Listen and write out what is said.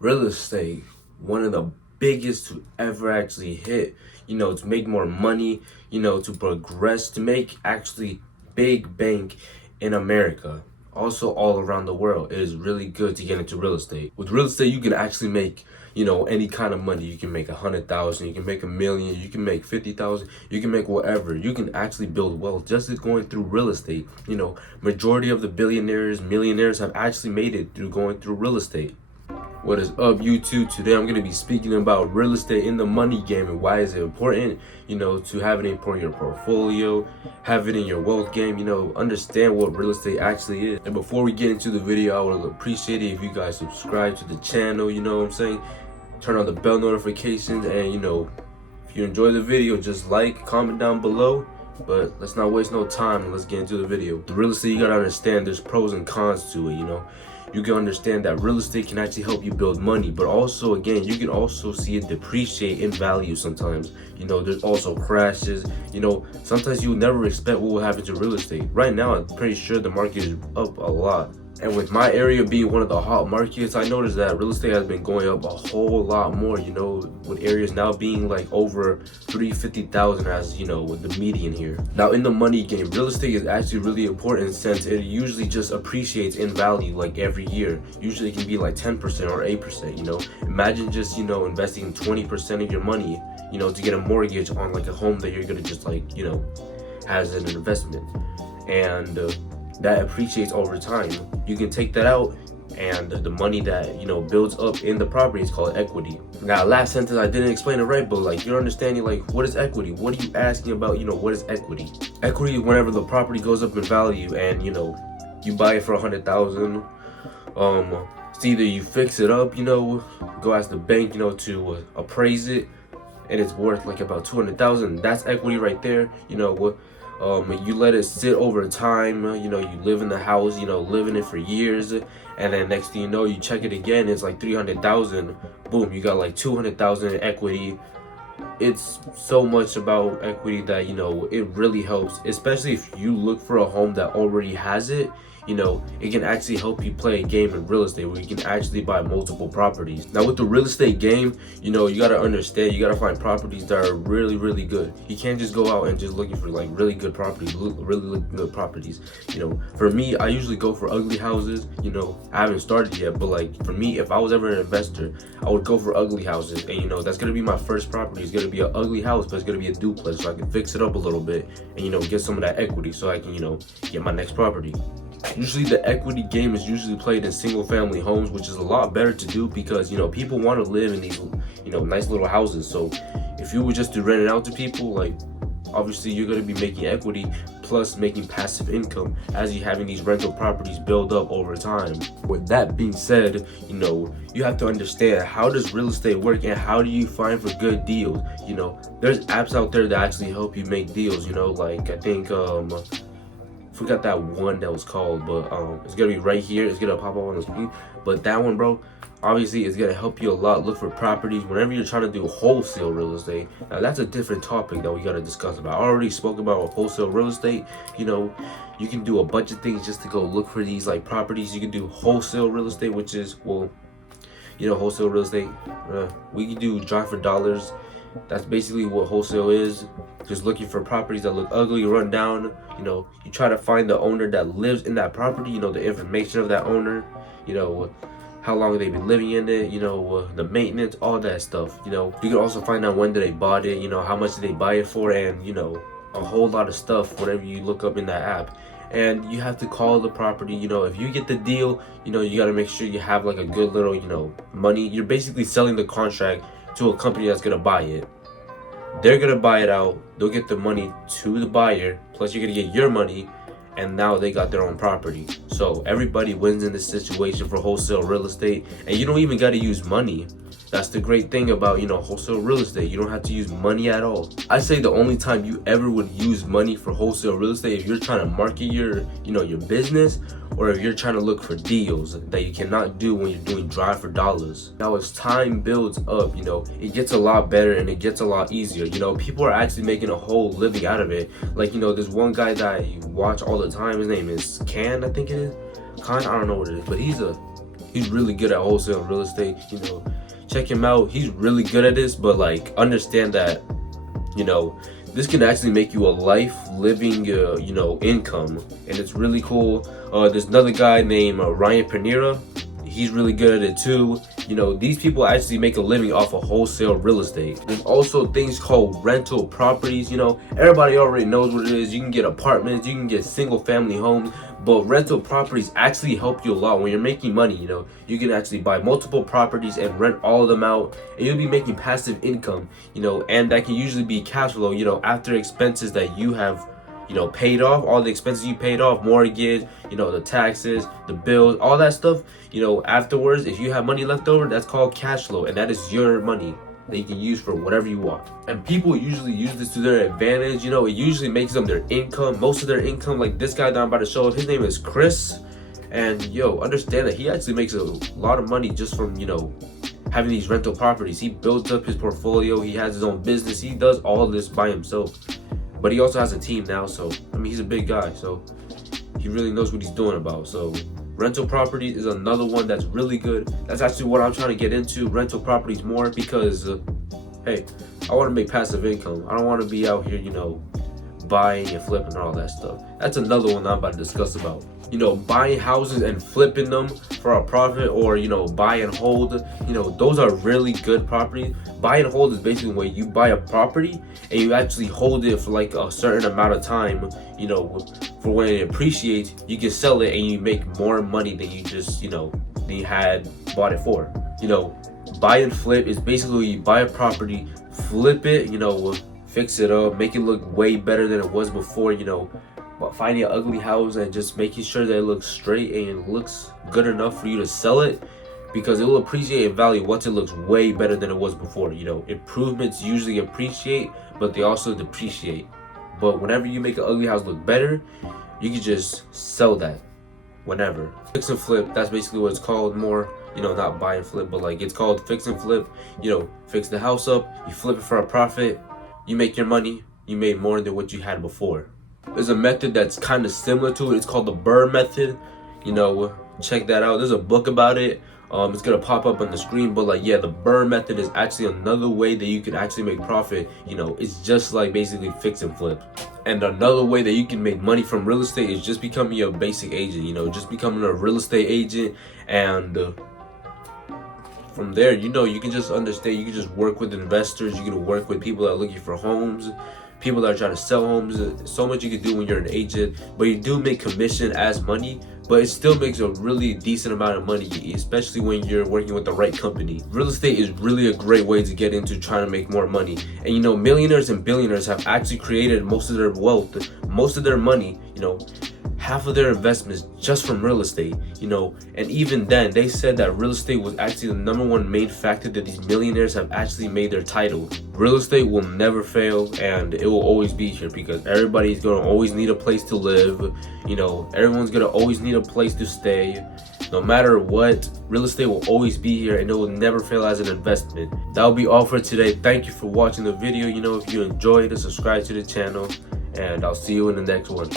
real estate, one of the biggest to ever actually hit, to make more money, to progress, to make actually big bank in America. Also all around the world. It is really good to get into real estate. With real estate, you can actually make, any kind of money. You can make 100,000, you can make 1,000,000, you can make 50,000, you can make whatever. You can actually build wealth just going through real estate. Majority of the billionaires, millionaires have actually made it through going through real estate. What is up, YouTube? Today I'm going to be speaking about real estate in the money game and why is it important, to have it in your portfolio, have it in your wealth game, understand what real estate actually is. And before we get into the video, I would appreciate it if you guys subscribe to the channel, you know what I'm saying? Turn on the bell notifications and, if you enjoy the video, just like, comment down below. But let's not waste no time and let's get into the video. The real estate, you gotta understand there's pros and cons to it, You can understand that real estate can actually help you build money, but also, again, you can also see it depreciate in value sometimes. There's also crashes. Sometimes you never expect what will happen to real estate. Right now, I'm pretty sure the market is up a lot. And with my area being one of the hot markets, I noticed that real estate has been going up a whole lot more, with areas now being like over 350,000 as, with the median here. Now in the money game, real estate is actually really important since it usually just appreciates in value like every year. Usually it can be like 10% or 8%, Imagine just, investing 20% of your money, to get a mortgage on like a home that you're gonna just like, as an investment. And that appreciates over time. You can take that out and the money that builds up in the property is called equity. Now last sentence I didn't explain it right, but like you're understanding like what is equity? What are you asking about? What is equity? Equity is whenever the property goes up in value and you buy it for 100,000. It's either you fix it up, go ask the bank, to appraise it, and it's worth like about 200,000. That's equity right there. You let it sit over time, you live in the house, live in it for years, and then next thing you know, you check it again, it's like 300,000. Boom, you got like 200,000 in equity. It's so much about equity that it really helps, especially if you look for a home that already has it. It can actually help you play a game in real estate where you can actually buy multiple properties. Now with the real estate game, you gotta understand, you gotta find properties that are really, really good. You can't just go out and just looking for like really good properties, really good properties. For me, I usually go for ugly houses. I haven't started yet, but like for me, if I was ever an investor, I would go for ugly houses. And that's gonna be my first property. It's gonna be an ugly house, but it's gonna be a duplex, so I can fix it up a little bit and get some of that equity so I can get my next property. Usually the equity game is usually played in single family homes, which is a lot better to do because people want to live in these nice little houses. So if you were just to rent it out to people, like obviously you're going to be making equity plus making passive income as you having these rental properties build up over time. With that being said, you have to understand how does real estate work and how do you find for good deals. There's apps out there that actually help you make deals. Like I think forgot that one that was called, but it's gonna be right here. It's gonna pop up on the screen. But that one, bro, obviously it's gonna help you a lot. Look for properties whenever you're trying to do wholesale real estate. Now that's a different topic that we gotta discuss about. I already spoke about wholesale real estate. You can do a bunch of things just to go look for these like properties. You can do wholesale real estate, which is wholesale real estate. We can do drive for dollars. That's basically what wholesale is. Just looking for properties that look ugly, run down. You try to find the owner that lives in that property, the information of that owner, how long they've been living in it, the maintenance, all that stuff. You can also find out when did they bought it, how much did they buy it for, and a whole lot of stuff whatever you look up in that app. And you have to call the property. If you get the deal, you got to make sure you have like a good little money. You're basically selling the contract to a company that's gonna buy it. They're gonna buy it out, they'll get the money to the buyer, plus you're gonna get your money, and now they got their own property. So everybody wins in this situation for wholesale real estate, and you don't even gotta use money. That's the great thing about wholesale real estate. You don't have to use money at all. I say the only time you ever would use money for wholesale real estate if you're trying to market your your business, or if you're trying to look for deals that you cannot do when you're doing drive for dollars. Now as time builds up, it gets a lot better and it gets a lot easier. People are actually making a whole living out of it. Like there's one guy that I watch all the time. His name is Can, I think it is. Khan, I don't know what it is, but He's really good at wholesale real estate. You know, check him out. He's really good at this, but like understand that, you know, this can actually make you a life living, you know, income, and it's really cool. There's another guy named Ryan Panera. He's really good at it too. You know, these people actually make a living off of wholesale real estate. There's also things called rental properties. You know, everybody already knows what it is. You can get apartments, you can get single family homes, but rental properties actually help you a lot when you're making money. You know, you can actually buy multiple properties and rent all of them out, and you'll be making passive income, you know, and that can usually be cash flow, you know, after expenses that you have, you know, paid off, all the expenses you paid off, mortgage, you know, the taxes, the bills, all that stuff, you know, afterwards, if you have money left over, that's called cash flow, and that is your money that you can use for whatever you want. And people usually use this to their advantage. You know, it usually makes them their income, most of their income. Like this guy that I'm about to show, his name is Chris, and yo, understand that he actually makes a lot of money just from, you know, having these rental properties. He builds up his portfolio, he has his own business, he does all this by himself. But he also has a team now, so I mean, he's a big guy, so he really knows what he's doing about. So rental properties is another one that's really good. That's actually what I'm trying to get into, rental properties more, because hey, I want to make passive income. I don't want to be out here, you know, buying and flipping and all that stuff. That's another one I'm about to discuss about. You know, buying houses and flipping them for a profit, or, you know, buy and hold, you know, those are really good properties. Buy and hold is basically when you buy a property and you actually hold it for like a certain amount of time, you know, for when it appreciates, you can sell it and you make more money than you just, you know, than you had bought it for. You know, buy and flip is basically you buy a property, flip it, you know, fix it up, make it look way better than it was before, you know, but finding an ugly house and just making sure that it looks straight and it looks good enough for you to sell it, because it will appreciate in value once it looks way better than it was before. You know, improvements usually appreciate, but they also depreciate. But whenever you make an ugly house look better, you can just sell that whenever. Fix and flip, that's basically what it's called more. You know, not buy and flip, but like it's called fix and flip. You know, fix the house up, you flip it for a profit, you make your money, you made more than what you had before. There's a method that's kind of similar to it. It's called the BRRRR method. You know, check that out. There's a book about it. It's gonna pop up on the screen, but like, yeah, the BRRRR method is actually another way that you can actually make profit. You know, it's just like basically fix and flip. And another way that you can make money from real estate is just becoming a basic agent. You know, just becoming a real estate agent, and from there, you know, you can just understand. You can just work with investors. You can work with people that are looking for homes, people that are trying to sell homes. So much you can do when you're an agent, but you do make commission as money, but it still makes a really decent amount of money, especially when you're working with the right company. Real estate is really a great way to get into trying to make more money. And you know, millionaires and billionaires have actually created most of their wealth, most of their money, you know, half of their investments just from real estate, you know. And even then, they said that real estate was actually the #1 main factor that these millionaires have actually made their title. Real estate will never fail, and it will always be here, because everybody's gonna always need a place to live. You know, everyone's gonna always need a place to stay. No matter what, real estate will always be here, and it will never fail as an investment. That'll be all for today. Thank you for watching the video. You know, if you enjoyed it, subscribe to the channel, and I'll see you in the next one.